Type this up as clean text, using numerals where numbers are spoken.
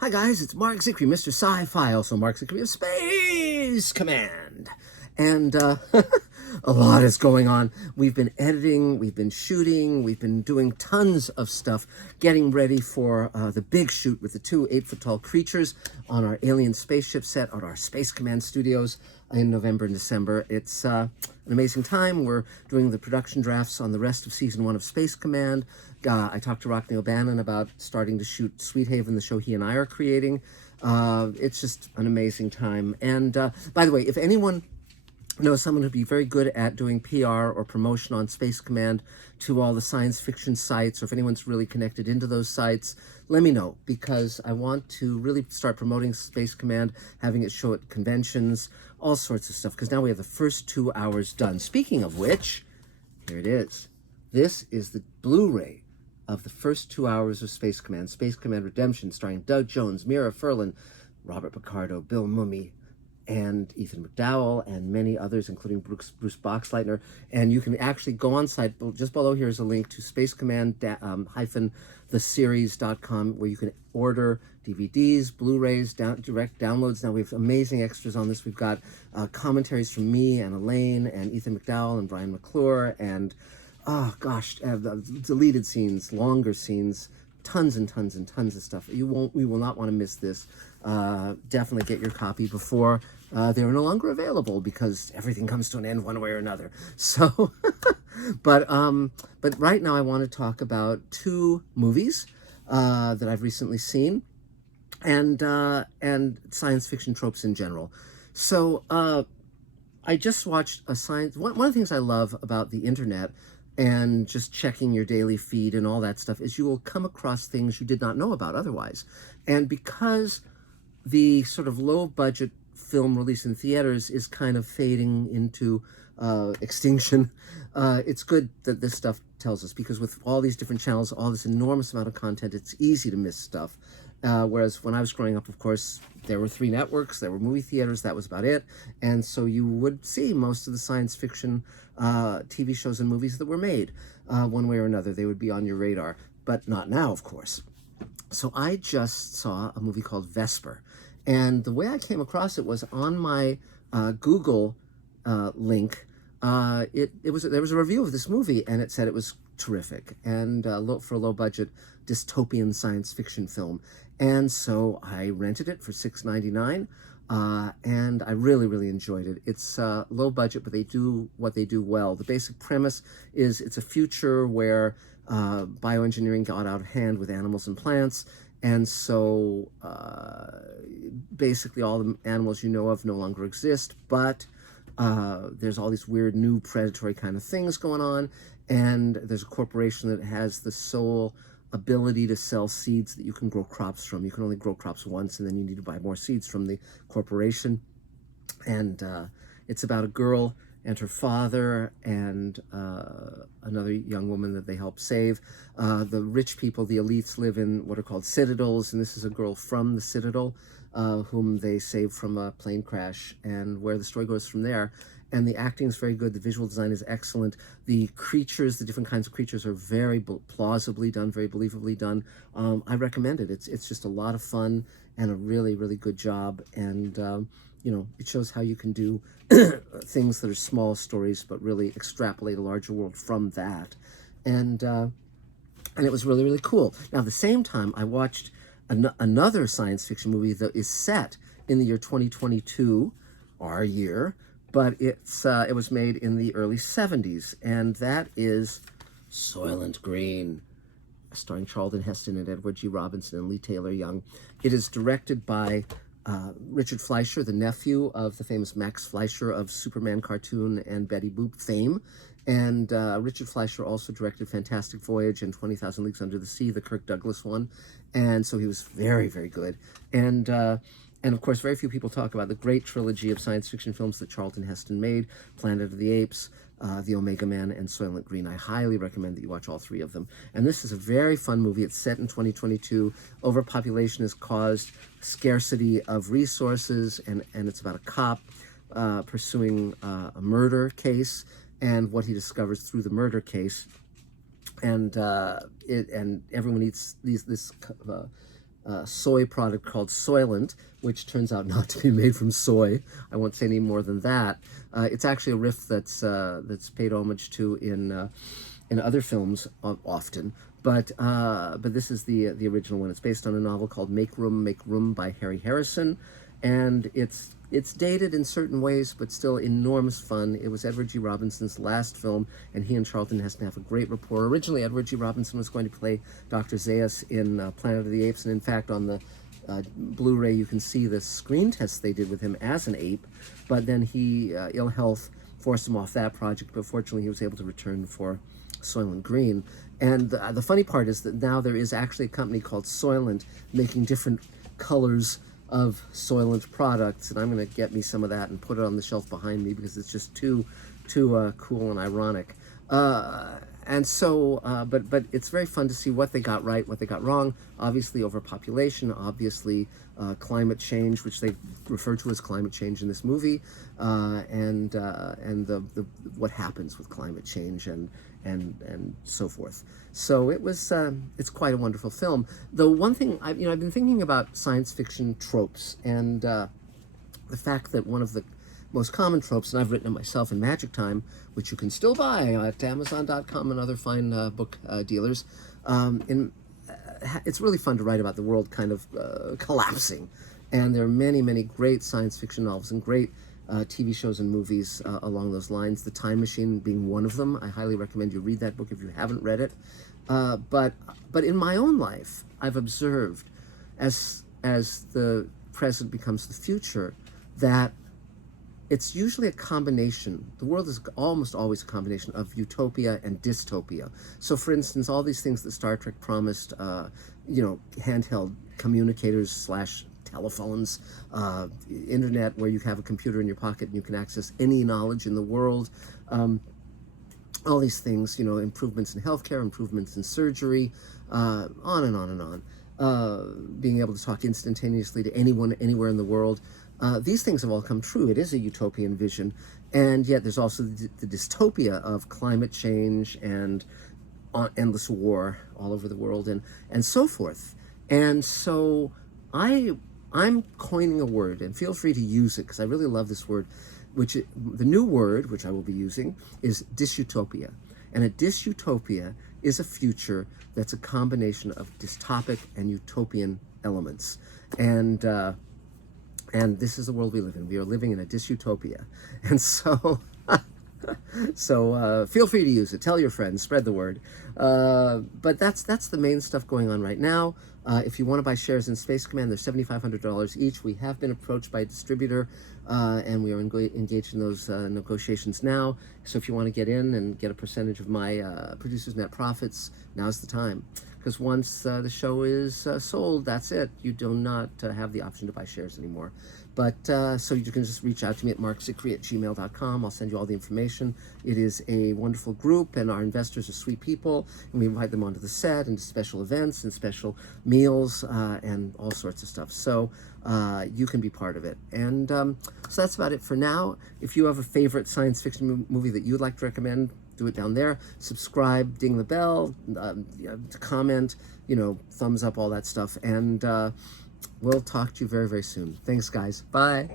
Hi guys, it's Mark Zickery, Mr. Sci-Fi, also Mark Zickery of Space Command. And a lot is going on. We've been editing, we've been shooting, we've been doing tons of stuff, getting ready for the big shoot with the two 8-foot-tall creatures on our alien spaceship set at our Space Command studios in November and December. It's an amazing time. We're doing the production drafts on the rest of Season 1 of Space Command. I talked to Rockne O'Bannon about starting to shoot Sweet Haven, the show he and I are creating. It's just an amazing time. And by the way, if anyone knows someone who'd be very good at doing PR or promotion on Space Command to all the science fiction sites, or if anyone's really connected into those sites, let me know, because I want to really start promoting Space Command, having it show at conventions, all sorts of stuff, because now we have the first 2 hours done. Speaking of which, here it is. This is the Blu-ray of the first 2 hours of Space Command Redemption, starring Doug Jones, Mira Furlan, Robert Picardo, Bill Mumy, and Ethan McDowell, and many others, including Bruce Boxleitner. And you can actually go on site. Just below here is a link to spacecommand-theseries.com, where you can order DVDs, Blu-rays, direct downloads. Now we have amazing extras on this. We've got commentaries from me and Elaine and Ethan McDowell and Brian McClure, and oh gosh, deleted scenes, longer scenes, tons and tons and tons of stuff. We will not want to miss this. Definitely get your copy before they're no longer available, because everything comes to an end one way or another. So, but right now I want to talk about two movies that I've recently seen, and science fiction tropes in general. So I just watched a science. One of the things I love about the internet and just checking your daily feed and all that stuff is you will come across things you did not know about otherwise. And because the sort of low-budget film release in theaters is kind of fading into extinction, it's good that this stuff tells us, because with all these different channels, all this enormous amount of content, it's easy to miss stuff. Whereas when I was growing up, of course, there were 3 networks, there were movie theaters, that was about it. And so you would see most of the science fiction TV shows and movies that were made one way or another. They would be on your radar, but not now, of course. So I just saw a movie called Vesper. And the way I came across it was on my Google link. There was a review of this movie, and it said it was terrific and for a low-budget dystopian science fiction film. And so I rented it for $6.99, and I really enjoyed it. It's low budget, but they do what they do well. The basic premise is it's a future where bioengineering got out of hand with animals and plants, and so basically all the animals you know of no longer exist, but there's all these weird new predatory kind of things going on, and there's a corporation that has the sole ability to sell seeds that you can grow crops from. You can only grow crops once, and then you need to buy more seeds from the corporation. And it's about a girl and her father and another young woman that they help save. The rich people, the elites, live in what are called citadels, and this is a girl from the citadel whom they save from a plane crash, and where the story goes from there. And the acting is very good. The visual design is excellent. The creatures, the different kinds of creatures, are very plausibly done, very believably done. I recommend it. It's just a lot of fun and a really good job. And you know, it shows how you can do things that are small stories, but really extrapolate a larger world from that. And it was really cool. Now, at the same time, I watched another science fiction movie that is set in the year 2022, our year, but it was made in the early 70s, and that is Soylent Green, starring Charlton Heston and Edward G. Robinson and Lee Taylor Young. It is directed by Richard Fleischer, the nephew of the famous Max Fleischer of Superman cartoon and Betty Boop fame. And Richard Fleischer also directed Fantastic Voyage and 20,000 Leagues Under the Sea, the Kirk Douglas one. And so he was very good. And of course, very few people talk about the great trilogy of science fiction films that Charlton Heston made: Planet of the Apes, The Omega Man, and Soylent Green. I highly recommend that you watch all 3 of them. And this is a very fun movie. It's set in 2022. Overpopulation has caused scarcity of resources, and it's about a cop pursuing a murder case and what he discovers through the murder case. And everyone eats this soy product called Soylent, which turns out not to be made from soy. I won't say any more than that. It's actually a riff that's paid homage to in other films often, but this is the original one. It's based on a novel called Make Room by Harry Harrison, and it's dated in certain ways, but still enormous fun. It was Edward G. Robinson's last film, and he and Charlton Heston have a great rapport. Originally, Edward G. Robinson was going to play Dr. Zaius in Planet of the Apes, and in fact, on the Blu-ray, you can see the screen test they did with him as an ape, but then ill health forced him off that project, but fortunately he was able to return for Soylent Green. And the funny part is that now there is actually a company called Soylent making different colors of Soylent products, and I'm going to get me some of that and put it on the shelf behind me because it's just too cool and ironic. And so, but it's very fun to see what they got right, what they got wrong. Obviously, overpopulation. Obviously, climate change, which they refer to as climate change in this movie, and the what happens with climate change and so forth. So it's quite a wonderful film. The one thing I've been thinking about science fiction tropes, and the fact that one of the most common tropes, and I've written it myself in Magic Time, which you can still buy at Amazon.com and other fine book dealers. It's really fun to write about the world kind of collapsing, and there are many, many great science fiction novels and great TV shows and movies along those lines. The Time Machine being one of them. I highly recommend you read that book if you haven't read it. But in my own life, I've observed as the present becomes the future that it's usually a combination. The world is almost always a combination of utopia and dystopia. So, for instance, all these things that Star Trek promised, handheld communicators / telephones, internet where you have a computer in your pocket and you can access any knowledge in the world, all these things, improvements in healthcare, improvements in surgery, on and on and on. Being able to talk instantaneously to anyone, anywhere in the world. These things have all come true. It is a utopian vision, and yet there's also the dystopia of climate change and endless war all over the world and so forth. And so I'm coining a word, and feel free to use it because I really love this word, the new word, which I will be using, is dysutopia. And a dysutopia is a future that's a combination of dystopic and utopian elements. And this is the world we live in. We are living in a dysutopia. And so, feel free to use it. Tell your friends. Spread the word. But that's the main stuff going on right now. If you want to buy shares in Space Command, they're $7,500 each. We have been approached by a distributor, and we are engaged in those negotiations now. So if you want to get in and get a percentage of my producer's net profits, now's the time. Because once the show is sold, that's it. You do not have the option to buy shares anymore. But so you can just reach out to me at markzicree@gmail.com. I'll send you all the information. It is a wonderful group, and our investors are sweet people, and we invite them onto the set and to special events and special meals and all sorts of stuff. So you can be part of it. And so that's about it for now. If you have a favorite science fiction movie that you'd like to recommend, do it down there. Subscribe, ding the bell, comment, thumbs up, all that stuff. And we'll talk to you very, very soon. Thanks, guys. Bye.